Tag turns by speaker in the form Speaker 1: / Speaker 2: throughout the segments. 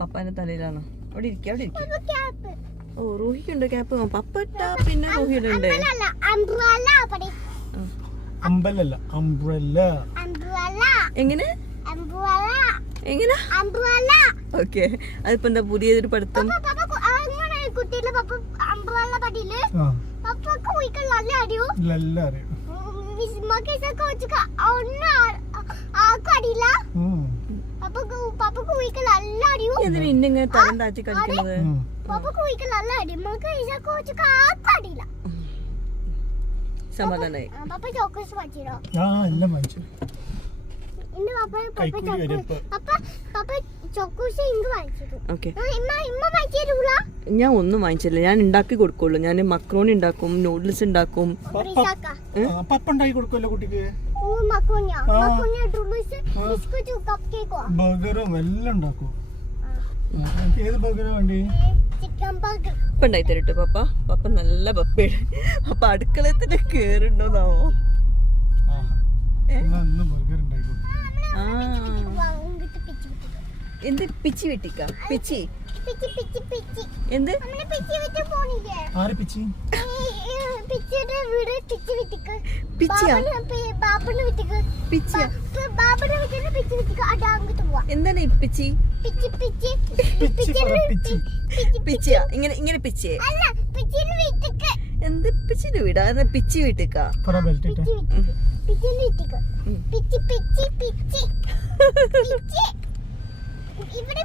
Speaker 1: പപ്പാന്റെ തലയിലാണോ അവിടെ ഇരിക്കുക അവിടെ ഇരിക്കുക ഓ റോഹിക്കുണ്ട് ക്യാപ്പ് പപ്പ ഇട്ടാ പിന്നെ റോഹിയുണ്ട്
Speaker 2: അല്ല അംബ്രല്ല.
Speaker 3: അമ്പലല്ല
Speaker 1: എങ്ങനെ
Speaker 2: അംബ്രല്ല
Speaker 1: എങ്ങനെ
Speaker 2: അംബ്രല്ല
Speaker 1: ഓക്കെ അതിപ്പോ എന്താ പുതിയൊരു പഠിത്തം
Speaker 2: പപ്പ പപ്പ കു- അങ്ങനെ അംബ്രല്ല പപ്പക്ക് നല്ല അറിയോ
Speaker 3: അറിയാം
Speaker 2: ഒന്നും ആർക്കും അറിയില്ല
Speaker 1: തരം താഴ്ത്തി കളിക്കുന്നത്? സമാധാനായി. ഞാൻ ഒന്നും വാങ്ങിച്ചില്ല. ഞാൻ ഉണ്ടാക്കി കൊടുക്കുള്ളൂ. ഞാൻ മക്രോണി ഉണ്ടാക്കും നൂഡിൽസ് ഉണ്ടാക്കും.
Speaker 3: പപ്പ ഉണ്ടാക്കി കൊടുക്കുമല്ലോ കുട്ടിക്ക്. ബർഗറും എല്ലാം ഉണ്ടാക്കും. ഏത് ബർഗറാ വേണ്ടി?
Speaker 1: പപ്പ ഉണ്ടായി തരട്ടെ പപ്പ. പപ്പ നല്ല പപ്പയാണ്. പപ്പ അടുക്കളയിൽ തന്നെ കേറുണ്ടോന്നാവോ എന്ത് പിച്ചി വെട്ടിക്ക പിച്ചി? എന്ത്? എന്താണ് പിച്ചി? പിച്ചിയാ? ഇങ്ങനെ ഇങ്ങനെ പിച്ചേ
Speaker 2: അല്ല പിച്ചിന് വിട്ടിക്ക്.
Speaker 1: എന്ത് പിച്ചിന്റെ വീടാ? എന്നാ പിച്ചി വീട്ടിക്കാ?
Speaker 2: പിച്ചി പിച്ചി പിച്ചി. പിച്ചി. ഇവിടെ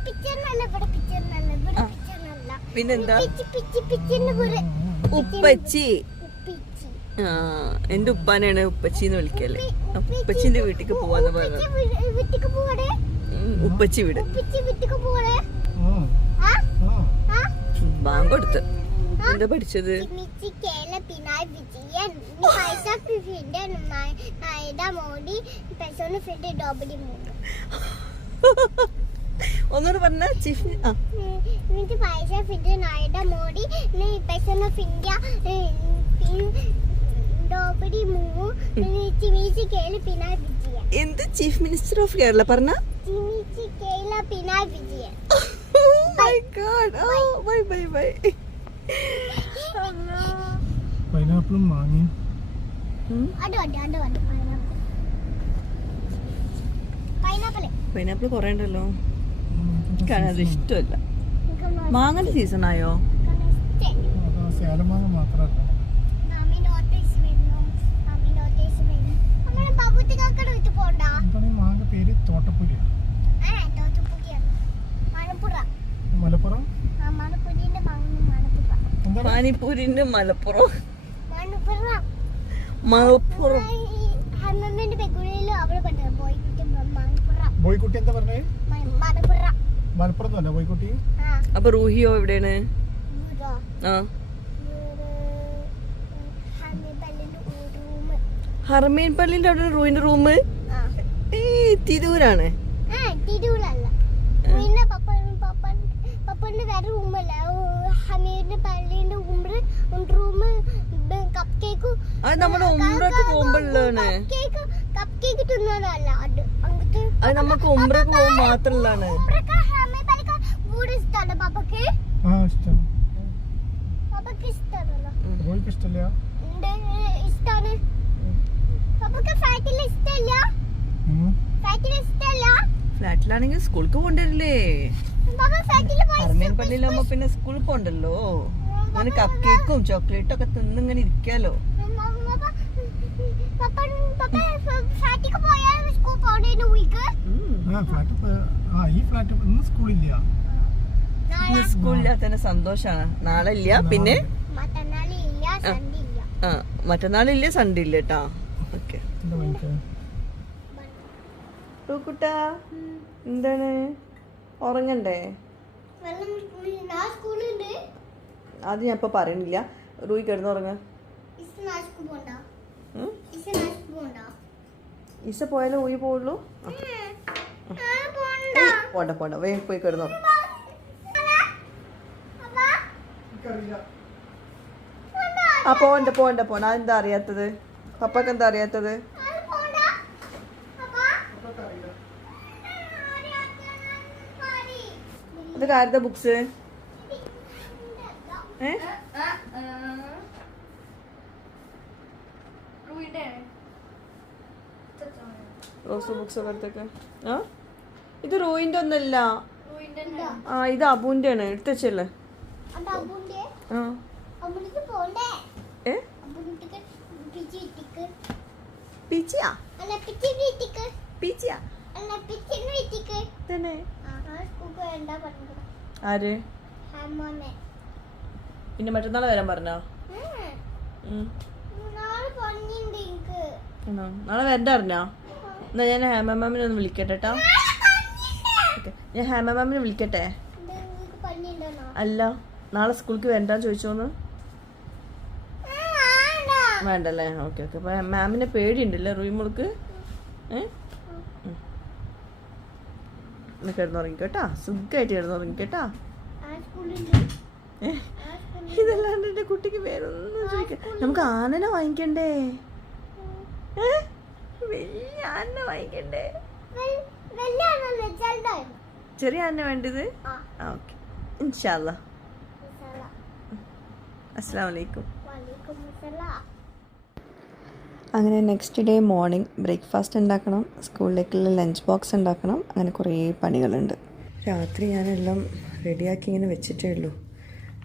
Speaker 2: ഇവിടെ
Speaker 1: പിന്നെന്താ?
Speaker 2: പിച്ചി പിച്ചി പിച്ചിന്ന് വീട്
Speaker 1: ഉപ്പച്ചി.
Speaker 2: പിച്ചി
Speaker 1: ആ എന്റെ ഉപ്പാനാണ് ഉപ്പച്ചി എന്ന് വിളിക്കല്ലേ ഉപ്പച്ചിന്റെ വീട്ടിക്ക് പോവാന്ന് പറഞ്ഞു
Speaker 2: വിട്ടിക്ക് പോവാടെ?
Speaker 1: ഉപ്പച്ചി വീട്.
Speaker 2: പിച്ചി വിട്ടിക്ക് പോവാടെ?
Speaker 3: ആ.
Speaker 2: ആ?
Speaker 3: ആ.
Speaker 2: ആ?
Speaker 1: ബാങ്ക് കൊടുത്ത്. എന്താ പഠിച്ചത്?
Speaker 2: പിനായ്
Speaker 1: ഒന്നുകൂടെ പറഞ്ഞ ചീഫ് ആ എന്ത് ചീഫ് മിനിസ്റ്റർ ഓഫ് കേരള പറഞ്ഞ
Speaker 3: പൈനാപ്പിളും മാങ്ങയും
Speaker 2: പൈനാപ്പിൾ
Speaker 1: പൈനാപ്പിൾ കുറേ ഉണ്ടല്ലോ
Speaker 3: ഉം,
Speaker 1: കാണാതെ ഇഷ്ടമല്ല മാങ്ങന്റെ സീസൺ ആയോ
Speaker 3: അതാ സേലം മാങ്ങ മാത്രമല്ല മാങ്ങ പേര് തോട്ടപ്പുലിയാണ്
Speaker 2: മലപ്പുറ.
Speaker 1: പാനിപ്പൂരിന്റെ മലപ്പുറം.
Speaker 2: മലപ്പുറ.
Speaker 3: ബോയ്ക്കുട്ടി എന്താ പറഞ്ഞേ?
Speaker 2: മ- മലപ്പുറ
Speaker 3: മലപ്പുറത്തും അല്ല ബോയ്ക്കുട്ടി
Speaker 2: ആ
Speaker 1: അപ്പൊ റൂഹിയോ എവിടെയാണ്?
Speaker 2: വീടോ
Speaker 1: ആ. ഹർമീൻ പള്ളിന്റെ അവിടെ റൂഹിന്റെ റൂം തിരൂരാണ്.
Speaker 2: പപ്പന്റെ വേറെ റൂമല്ല. പള്ളിന്റെ റൂം കപ്പ് കേക്ക്
Speaker 1: അത് നമ്മുടെ ഉമ്രക്ക് പോകുമ്പോഴാണ്
Speaker 2: കേക്ക് കപ്പ് കേക്ക് തിന്നാനല്ല അത്.
Speaker 1: അത് നമുക്ക് ഉമ്രക്ക് പോകുമ്പോൾ മാത്രമുള്ളതാണ് ഫ്ലാറ്റിലാണെങ്കിൽ സ്കൂൾക്ക് ഹർമീൻ പള്ളിയിലാകുമ്പോ പിന്നെ സ്കൂളിൽ പോണ്ടല്ലോ? അങ്ങനെ കപ്പ് കേക്കും ചോക്ലേറ്റും ഒക്കെ തിന്നിങ്ങനെ ഇരിക്കാലോ
Speaker 2: ഫ്ലാറ്റിക്ക് പോയാൽ സ്കൂൾ പോകേണ്ട വീക്ക്
Speaker 3: ആ ഫ്ലാറ്റ് ഇപ്പൊ- ആ ഈ ഫ്ലാറ്റ് ഇന്ന് സ്കൂളില്ല
Speaker 1: ഇന്ന് സന്തോഷാണ്. നാളെ ഇല്ല പിന്നെ?
Speaker 2: മറ്റന്നാളി ഇല്ല സൺഡേ ഇല്ല.
Speaker 1: ആ മറ്റന്നാളില്ല സൺഡേ ഇല്ല കേട്ടാ ഓക്കെ. എന്താണ്? ഉറങ്ങണ്ടേ? അത് ഞാൻ ഇപ്പൊ പറയണില്ല. റൂയി കിടന്ന്
Speaker 2: ഇസ
Speaker 1: പോയാലേ ഊയി പോവുള്ളൂ
Speaker 2: പോണ്ട
Speaker 1: പോണ്ട വേ വേഗം പോയി കിടന്നോ ആ പോണ്ട പോണ്ട പോണ്ട അതെന്താ അറിയാത്തത് പപ്പക്ക് എന്താ അറിയാത്തത് അത് ആരുടെ ബുക്സ് ഏ റോസ് ബുക്സ് ഒക്കെ എടുത്തേക്ക്. ആ? ഇത് റോയിന്റെ ഒന്നല്ല. ആ ഇത്
Speaker 2: അബുന്റെ ആണ് എടുത്തല്ലേ
Speaker 1: ആര്? പിന്നെ മറ്റന്നാൾ വരാൻ പറഞ്ഞോ ഉം.
Speaker 2: നാളെ പറഞ്ഞിട്ടുണ്ട് എനിക്ക്
Speaker 1: നാളെ വരണ്ട അറിഞ്ഞോ എന്നാ ഞാൻ ഹേമ മാമിനെ ഒന്ന് വിളിക്കട്ടെ കേട്ടോ ഞാൻ ഹേമമാമിനെ വിളിക്കട്ടെ? അല്ല. നാളെ സ്കൂൾക്ക് വരണ്ടാന്ന് ചോദിച്ചോന്ന്. വേണ്ടല്ലേ? Okay okay. അപ്പൊ മാമിനെ പേടിയുണ്ടല്ലേ റൂമുൾക്ക് ഏ? കിടന്നുറങ്ങി കേട്ടാ സുഖമായിട്ട്
Speaker 2: കിടന്നുറങ്ങി
Speaker 1: കേട്ടാ ഇതല്ലാണ്ട് എന്റെ കുട്ടിക്ക് വേറൊന്നും ചോദിക്കാം നമുക്ക് ആനനെ വാങ്ങിക്കണ്ടേ ഏ വലിയ ആന വാങ്ങിക്കണ്ടേ? ചെറിയ ആന വേണ്ടത്?
Speaker 2: ആ.
Speaker 1: ആ ഓക്കെ. ഇൻഷാല്ല
Speaker 2: മസാല
Speaker 1: അസ്സാം വലൈക്കും അങ്ങനെ നെക്സ്റ്റ് ഡേ മോർണിംഗ് ബ്രേക്ക്ഫാസ്റ്റ് ഉണ്ടാക്കണം സ്കൂളിലേക്കുള്ള ലഞ്ച് ബോക്സ് ഉണ്ടാക്കണം അങ്ങനെ കുറേ പണികളുണ്ട്. രാത്രി ഞാനെല്ലാം റെഡിയാക്കി ഇങ്ങനെ വെച്ചിട്ടേ ഉള്ളൂ.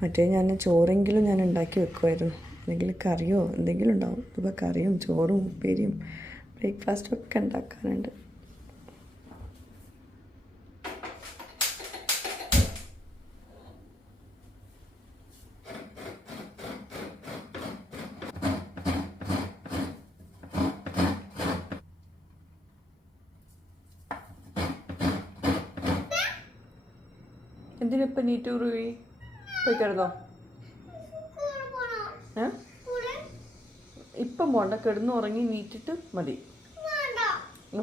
Speaker 1: മറ്റേ ഞാൻ ചോറെങ്കിലും ഞാൻ ഉണ്ടാക്കി വെക്കുമായിരുന്നു അല്ലെങ്കിൽ കറിയോ എന്തെങ്കിലും ഉണ്ടാവും. ഇപ്പോൾ കറിയും ചോറും ഉപ്പേരിയും ബ്രേക്ക്ഫാസ്റ്റും ഒക്കെ ഉണ്ടാക്കാനുണ്ട് എന്തിനിപ്പം നീ ടൂർ പോയി പോയി കിടന്നോ. ഇപ്പം പോണ്ട കിടന്നു ഉറങ്ങി നീറ്റിട്ട് മതി.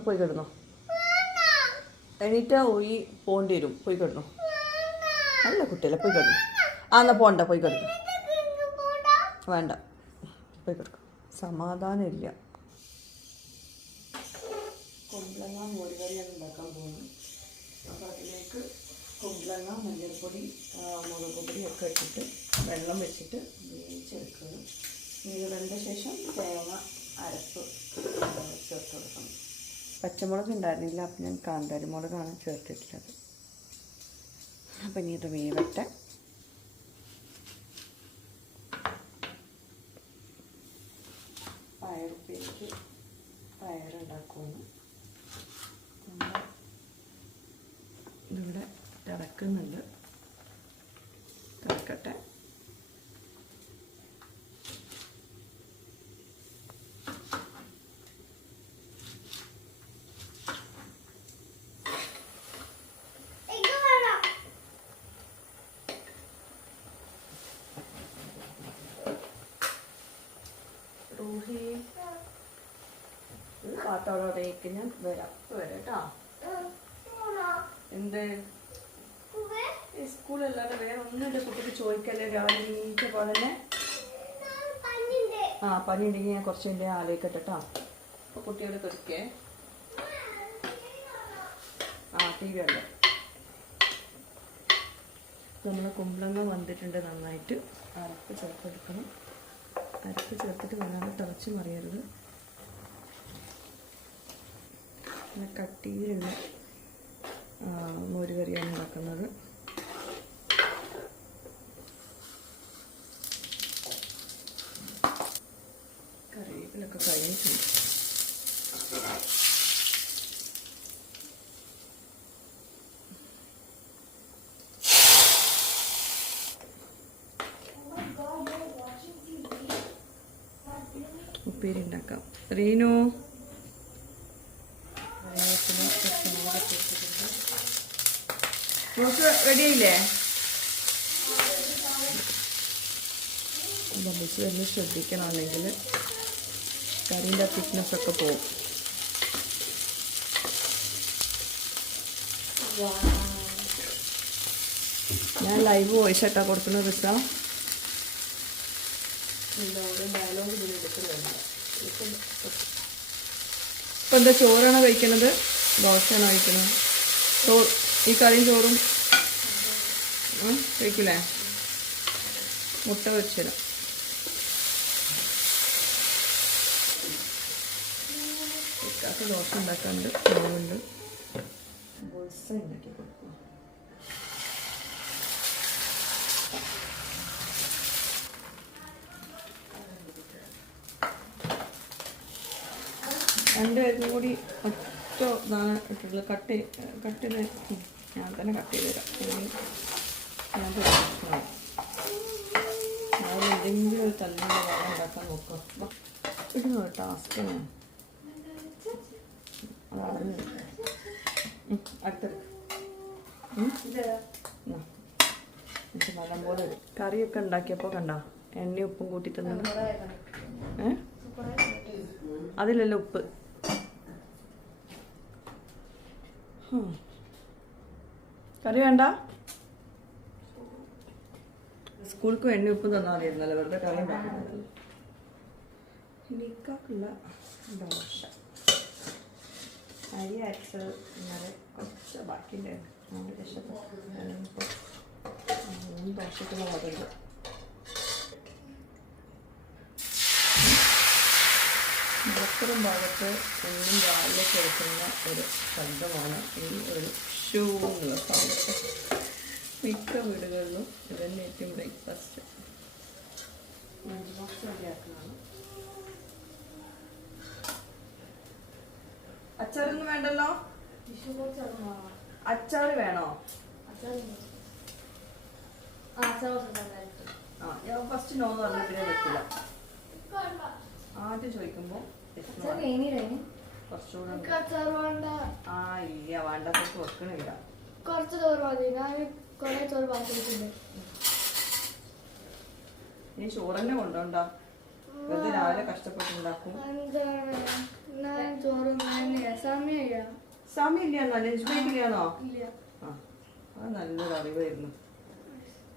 Speaker 1: പോയി കിടന്നോ. എണീറ്റാ പോയി പോണ്ടി വരും. പോയി കിടന്നു. അല്ല കുട്ടിയല്ലേ പോയി കിടന്നു. ആ എന്നാ പോണ്ട പോയി കിടന്നു. വേണ്ട. പോയി കിടക്കും. സമാധാനം ഇല്ല കുമ്പളങ്ങ മോരുകറിയാണ് ഉണ്ടാക്കാൻ പോകുന്നത്. അതിലേക്ക് കുമ്പളങ്ങ മഞ്ഞൾപ്പൊടി മുളക് പൊടി ഒക്കെ ഇട്ടിട്ട് വെള്ളം വെച്ചിട്ട് വേവിച്ചെടുക്കണം ഇത് വെന്ത ശേഷം തേങ്ങ അരപ്പ് ചേർത്ത് കൊടുക്കണം. പച്ചമുളക് ഉണ്ടായിരുന്നില്ല അപ്പം ഞാൻ കാന്താരി മുളകാണ് ചേർത്തിട്ടുള്ളത്. അപ്പം ഇനി ഇത് വേവട്ടെ. പയറുപ്പേക്ക് പയറുണ്ടാക്കുന്നു ഇതിവിടെ തിളക്കുന്നുണ്ട്. തിളക്കട്ടെ. ഒരു പാത്തോടേക്ക് ഞാൻ വരാം. വരാം എന്ത്? സ്കൂളല്ലാതെ വേറെ ഒന്നും എന്റെ കുട്ടിക്ക് ചോദിക്കല്ലേ? രാവിലെ നീച്ച പോലെ തന്നെ ആ പനി ഉണ്ടെങ്കിൽ ഞാൻ കുറച്ച് എന്റെ ആലോചിക്കട്ടെ കേട്ടോ അപ്പോൾ കുട്ടികളെ കൊടുക്കേ. ആ ടി വി ഉണ്ട് നമ്മൾ കുമ്പളങ്ങ വന്നിട്ടുണ്ട് നന്നായിട്ട്. അരപ്പ് ചേർത്തെടുക്കണം അരപ്പ് ചേർത്തിട്ട് വല്ലാതെ തിളച്ച് മറിയരുത്. പിന്നെ കട്ടിയിലുള്ള മോരുകറിയാണ് മോര് കറിയാണ് ഉണ്ടാക്കുന്നത്. കറിവേപ്പിലൊക്കെ കഴിഞ്ഞിട്ടുണ്ട്. ഉപ്പേരി ഉണ്ടാക്കാം. റീനു? നോക്ക് റെഡിയായില്ലേ? ബബിൾസ് വരുന്നത് ശ്രദ്ധിക്കണം അല്ലെങ്കിൽ കറിന്റെ തിക്നെസ് ഒക്കെ പോകും ഞാൻ ലൈവ് വോയിസ് ആയിട്ടാ കൊടുക്കുന്ന റിസ. ഡയലോഗ് ഇപ്പൊ എന്താ ചോറാണോ കഴിക്കണത്? ദോശയാണോ കഴിക്കണത്? ചോറ് ഈ കറിയും ചോറും. കഴിക്കൂലേ? മുട്ട വെച്ചുതരാം ഇക്കാക്ക് ദോശ ഉണ്ടാക്കാനുണ്ട് മാവുണ്ട് ബുൾസ കൂടി ഒറ്റ ഇതാണ് ഇട്ടിട്ടുള്ളത്. കട്ട് കട്ടിന് ഞാൻ തന്നെ കട്ട് ചെയ്ത് തരാം ഞാൻ പ്രശ്നമാണ് എന്തെങ്കിലും ഒരു തല്ലുള്ള വളം ഉണ്ടാക്കാൻ നോക്കാം. ഇടുന്ന ഒരു ടാസ്ക് ഞാൻ അതാണ് അടുത്തത്. എനിക്ക് നല്ലപോലെ ഇടും. കറിയൊക്കെ ഉണ്ടാക്കിയപ്പോൾ കണ്ട? എണ്ണ ഉപ്പും കൂട്ടി തന്നത്. ഏ? അതിലല്ലോ ഉപ്പ്? ഹും. കറി വേണ്ട? സ്കൂൾക്ക് എണ്ണ ഉപ്പ് തന്നാൽ മതിയായിരുന്നല്ലോ വെറുതെ കറി ഉണ്ടാക്കുന്നത് എനിക്കുള്ള ദോശ. അരി അരച്ചത് ഇന്നലെ കുറച്ച് ബാക്കിയുണ്ടായിരുന്നു. നമ്മൾ രക്ഷപ്പെട്ടു. ദോശക്കുള്ള വകയുണ്ട് മലപ്പുറം ഭാഗത്ത് എന്നും രാവിലെ കേൾക്കുന്ന ഒരു ശബ്ദമാണ് ഈ ഒരു ഷൂ എന്നുള്ള സൗണ്ട് മിക്ക വീടുകളിലും ഇതന്നെ ഏറ്റവും ബ്രേക്ക്ഫാസ്റ്റ് അച്ചാറൊന്നും വേണ്ടല്ലോ? അച്ചാറ് വേണോ? ആ ഞാൻ ഫസ്റ്റ് നോന്ന് പറഞ്ഞിട്ട് ആദ്യം ഉണ്ട്. ആ ഇല്ല വെക്കണില്ല.
Speaker 2: കുറച്ച് ചോറ് മതി. ഞാൻ കുറെ ചോറ് ബാക്കി വെച്ചിട്ടുണ്ട്.
Speaker 1: ഇനി ചോറ് തന്നെ കൊണ്ടോണ്ട? വെറുതെ രാവിലെ കഷ്ടപ്പെട്ടുണ്ടാക്കും. ലഞ്ച് ബ്രേക്ക് ഇല്ലാന്നോ അത് നല്ലൊരു അറിവായിരുന്നു.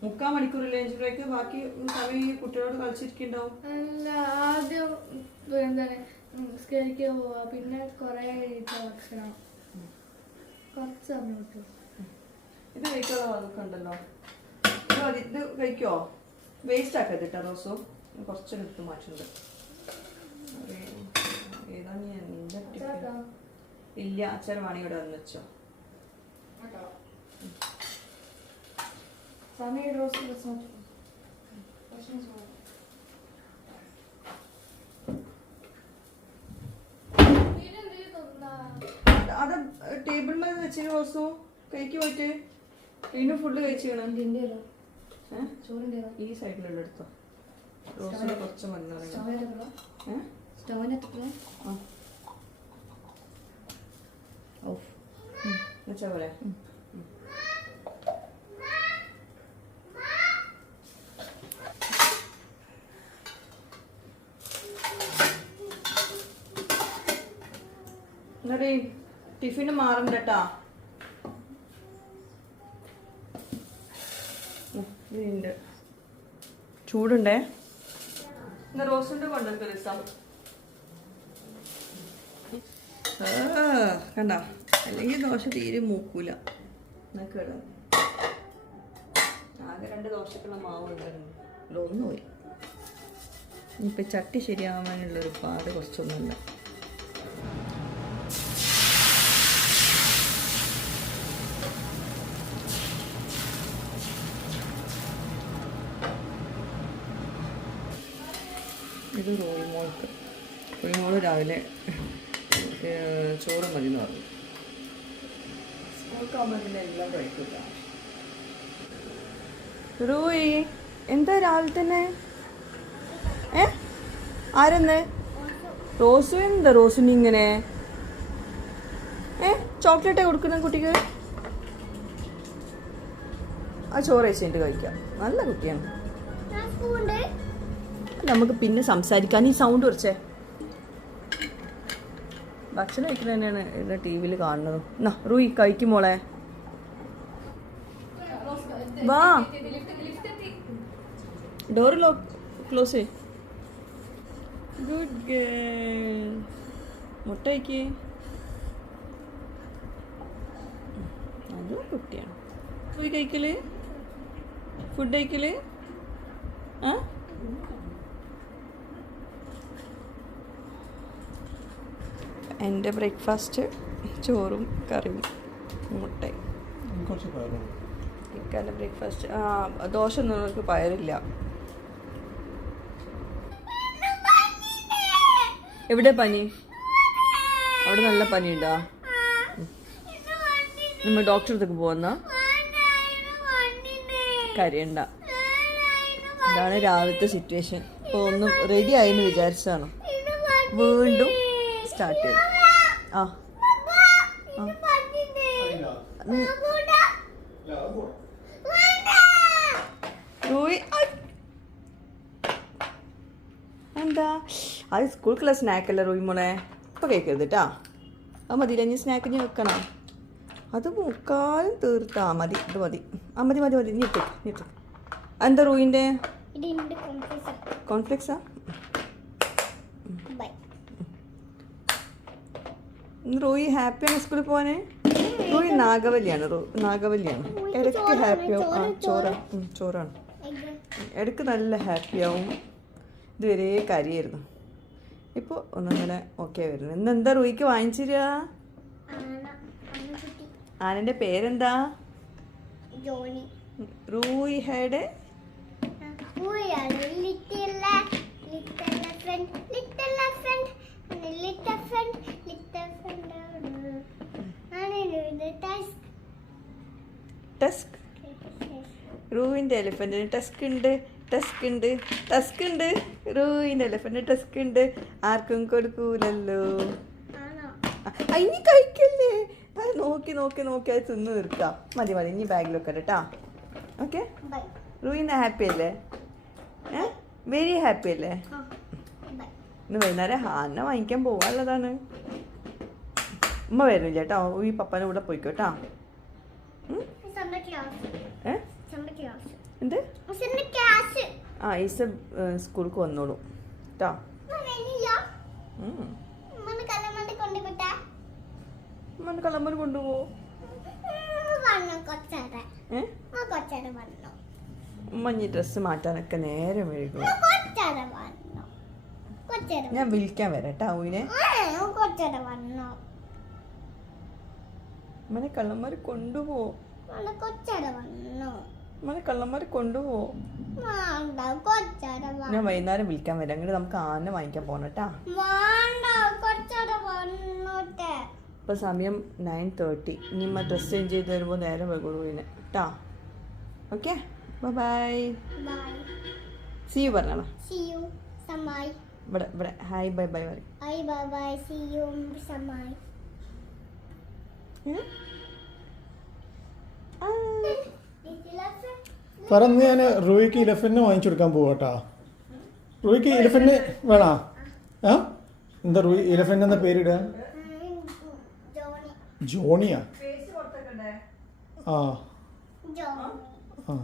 Speaker 1: മുക്കാൽ മണിക്കൂർ ലഞ്ച് ബ്രേക്ക് ബാക്കി സമയം ഈ കുട്ടികളോട് കളിച്ചിരിക്കുന്നുണ്ടാവും
Speaker 2: അല്ല ആദ്യം എന്താണ്? സ്കരിക്കാൻ പോവാ. പിന്നെ കുറെ കഴിച്ച ഭക്ഷണം. കുറച്ച് സമയം കിട്ടും.
Speaker 1: ഇത് കഴിക്കാനുള്ള ഇത് കഴിക്കോ? വേസ്റ്റ് ആക്കരുത് കേട്ടോ റോസു. കുറച്ചൊരു എടുത്ത് അത്. ഏതാ നിന്റെ ടിഫിൻ ഇല്ല. അച്ഛൻ വേണമെങ്കിൽ ഇവിടെ വന്ന് വെച്ചോ.
Speaker 2: സമയം റോസ് ഭക്ഷണം
Speaker 1: അത് ടേബിളിൽ വെച്ചു റോസു കൈക്ക് പോയിട്ട് ഇതിന് ഫുഡ്
Speaker 2: ചോറിന്റെ
Speaker 1: ഈ സൈഡിലുള്ള എടുത്തോ. റോസിന് കുറച്ച് മതി എന്ന് പറയുന്നത്. ടിഫിന് മാറണ്ട കേട്ടാ ചൂടുണ്ടേ? റോസിന്റെ റോസുണ്ട് കൊണ്ടുവരുന്ന കണ്ട? അല്ലെങ്കിൽ ദോശ തീരെ മൂക്കൂല. ഇപ്പൊ കേടാ ആകെ രണ്ട് ദോശക്കുള്ള മാവ് ഉണ്ടായിരുന്നു ഒന്ന് പോയി. ഇപ്പം ചട്ടി ശരിയാവാനുള്ള ഒരു പാട് കുറച്ചൊന്നുമില്ല ഇത് റോയിമോൾക്ക് റോയിമോൾ രാവിലെ ചോറും മതി എന്ന് പറഞ്ഞു. റൂയി എന്താ രാവിലെ തന്നെ? ഏ? ആരെന്ന്? റോസു എന്താ റോസിന് ഇങ്ങനെ? ഏ? ചോക്ലേറ്റ് കൊടുക്കുന്ന കുട്ടിക്ക്? ആ ചോറ് വെച്ചിട്ട് കഴിക്കാം. നല്ല കുട്ടിയാണ്. നമുക്ക് പിന്നെ സംസാരിക്കാൻ ഈ സൗണ്ട് കുറച്ചേ. ഭക്ഷണം കഴിക്കുന്നത് തന്നെയാണ് ഇവിടെ ടി വിയിൽ കാണുന്നത്. എന്നാ റൂയി കഴിക്കും മോളെ. വാ. ഡോർ ലോ ക്ലോസ് ചെയ് ഗുഡ് ഗേൾ മുട്ട കഴിക്കേ. അതും കുട്ടിയാണ്. റൂയി കഴിക്കൽ? ഫുഡ് കഴിക്കൽ? ആ? എന്റെ ബ്രേക്ക്ഫാസ്റ്റ് ചോറും കറിയും മുട്ടയും. ഇക്കാന്റെ ബ്രേക്ക്ഫാസ്റ്റ് ആ ദോശ ഒന്നും നമുക്ക് പയറില്ല. എവിടെ പനി? അവിടെ നല്ല പനിയുണ്ടോ? നമ്മൾ ഡോക്ടറെ അടുത്തേക്ക് പോകുന്ന കരയണ്ട. ഇതാണ് രാവിലത്തെ സിറ്റുവേഷൻ ഒന്നും ഒന്ന് റെഡി ആയെന്ന് വിചാരിച്ചതാണ്. വീണ്ടും സ്റ്റാർട്ട് ചെയ്തു. ആ. എന്താ? അത് സ്കൂൾക്കുള്ള സ്നാക്കല്ല റോയി മോളെ? ഇപ്പം കഴിക്കരുത് കേട്ടാ അത് മതിയില്ല? ഇനി സ്നാക്ക് ഇനി വെക്കണം? അത് മുക്കാലും തീർത്താ. മതി. ഇത് മതി. ആ മതി മതി മതി. നീട്ട് നീട്ട് എന്താ റൂയിന്റെ
Speaker 2: ഇതിന്റെ കോൺഫ്യൂസർ
Speaker 1: കോൺഫ്ലിക്സാ റൂയി ഹാപ്പിയാണ് സ്കൂളിൽ പോവാന്? റൂയി നാഗവല്ലിയാണ് റൂ നാഗവല്ലിയാണ്. ഇടയ്ക്ക് ഹാപ്പിയാവും. ആ ചോറാണ് ചോറാണ്. ഇടയ്ക്ക് നല്ല ഹാപ്പിയാവും. ഇതുവരെ കാര്യമായിരുന്നു ഇപ്പോൾ ഒന്നങ്ങനെ ഓക്കെ വരുന്നു. ഇന്ന് എന്താ റൂയിക്ക് വാങ്ങിച്ചിരാ?
Speaker 2: ആനക്കുട്ടി
Speaker 1: ആനന്റെ പേരെന്താ Rui herd
Speaker 2: little little friend little friend little friend little friend ആണ് ടാസ്ക്
Speaker 1: ടസ്ക് റൂവിന്റെ എലിഫന്റിന് ടെസ്ക് ഉണ്ട് ടെസ്ക് ഉണ്ട് ടെസ്ക് ഉണ്ട്. റൂയിന്റെ എലിഫന്റിന് ടെസ്ക് ഉണ്ട്. ആർക്കും കൊടുക്കൂലല്ലോ. ഇനി കഴിക്കല്ലേ. അത് നോക്കി നോക്കി നോക്കി അത് തിന്ന് തീർക്കാം. മതി മതി ഇനി ബാഗിൽ വെക്കട്ടെ കേട്ടാ ഓക്കെ
Speaker 2: ബൈ
Speaker 1: റൂയിന്ന് ഹാപ്പി അല്ലേ? ഏ? വെരി ഹാപ്പി അല്ലേ? ഇന്ന് വൈകുന്നേരം ഹാന വാങ്ങിക്കാൻ പോകാനുള്ളതാണ് ഉമ്മ വരുന്നില്ല കേട്ടോ ഈ പപ്പന്റെ കൂടെ
Speaker 2: പോയിക്കോട്ടോ
Speaker 1: ഏ? എന്ത്? ആ ഈസ സ്കൂൾക്ക് വന്നോളൂ. കേട്ടോ
Speaker 2: മന വന്നു
Speaker 1: ഉമ്മ ഇനി ഡ്രസ്സ് മാറ്റാനൊക്കെ നേരം
Speaker 2: കൊച്ചാടെ
Speaker 1: ഞാൻ വിളിക്കാൻ വരാം
Speaker 2: വന്നു.
Speaker 1: ഉമ്മനെ കള്ളന്മാർ കൊണ്ടുപോകും
Speaker 2: മന കള്ളന്മാരെ വന്നു
Speaker 1: ഞാൻ വൈകുന്നേരം വിളിക്കാൻ വരാം. അങ്ങോട്ട് നമുക്ക് ആന വാങ്ങിക്കാൻ പോകണം കേട്ടാ.
Speaker 2: വന്നോട്ടെ.
Speaker 1: ഇപ്പോൾ സമയം നയൻ തേർട്ടി ഇനി ഉമ്മ ഡ്രസ് ചേഞ്ച് ചെയ്ത് വരുമ്പോൾ നേരം വൈകുള്ളൂ പിന്നെ. കേട്ടാ ഓക്കെ ബൈ സി യു പറഞ്ഞോളാം. ഇവിടെ ഇവിടെ. ഹായ് ബൈ ബൈ പറയും.
Speaker 2: I bye bye see you സമായി
Speaker 3: പറഞ്ഞ് ഞാൻ റൂയിക്ക് ഇലഫിന് വാങ്ങിച്ചു കൊടുക്കാൻ പോവാട്ടാ. റൂയിക്ക് ഇലഫിന് വേണോ? ആ? എന്താ റൂയി ഇലഫന്റ് എന്ന പേരിടുക
Speaker 2: ജോണി
Speaker 3: ജോണിയാ? ആ.
Speaker 2: ജോണി
Speaker 3: ആ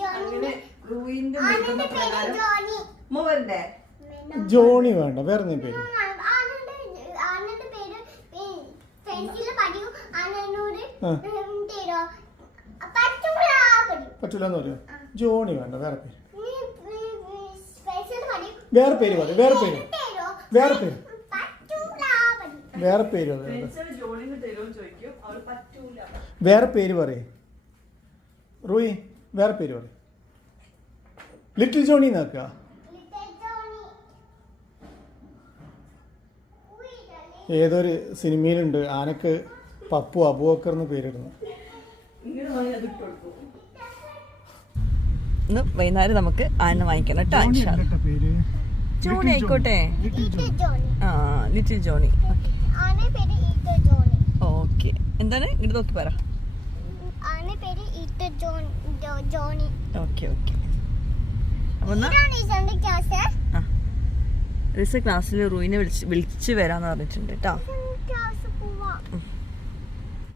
Speaker 2: ജോണി
Speaker 1: റൂയിന്റെ
Speaker 2: പേര് ജോണി.
Speaker 1: വരണ്ടേ
Speaker 3: ജോണി വേണ്ട വേറെ നീ പേര്. ആ. പറ്റൂല എന്ന് പറയോ ജോണി വേണ്ട വേറെ പേര്. വേറെ പേര് പറയും വേറെ പേര്. വേറെ പേര്? വേറെ പേര്. വേറെ പേര് പറയേ. റൂയി വേറെ പേര് പറയും. ലിറ്റിൽ ജോണി നോക്കുക
Speaker 2: ലിറ്റിൽ ജോണി.
Speaker 3: ഏതൊരു സിനിമയിലുണ്ട് ആനക്ക് പപ്പു അബൂബക്കർ എന്ന് പേരിടുന്നു.
Speaker 1: ഇന്ന് വൈകുന്നേരം നമുക്ക് ആന വാങ്ങിക്കണം കേട്ടോ. ജോണി ആയിക്കോട്ടെ.
Speaker 2: Little Johnny.
Speaker 1: ആ ലിറ്റിൽ ജോണി.
Speaker 2: ആന പേര് ഈറ്റ ജോണി.
Speaker 1: ഓക്കെ. എന്താണ്? ഇങ്ങോട്ട് നോക്കി പറ.
Speaker 2: ആന പേര് ഈറ്റ ജോൺ ജോണി.
Speaker 1: Okay okay. ക്ലാസ്സിൽ റൂയിനെ വിളിച്ച് വിളിച്ച് വരാന്ന് പറഞ്ഞിട്ടുണ്ട് കേട്ടോ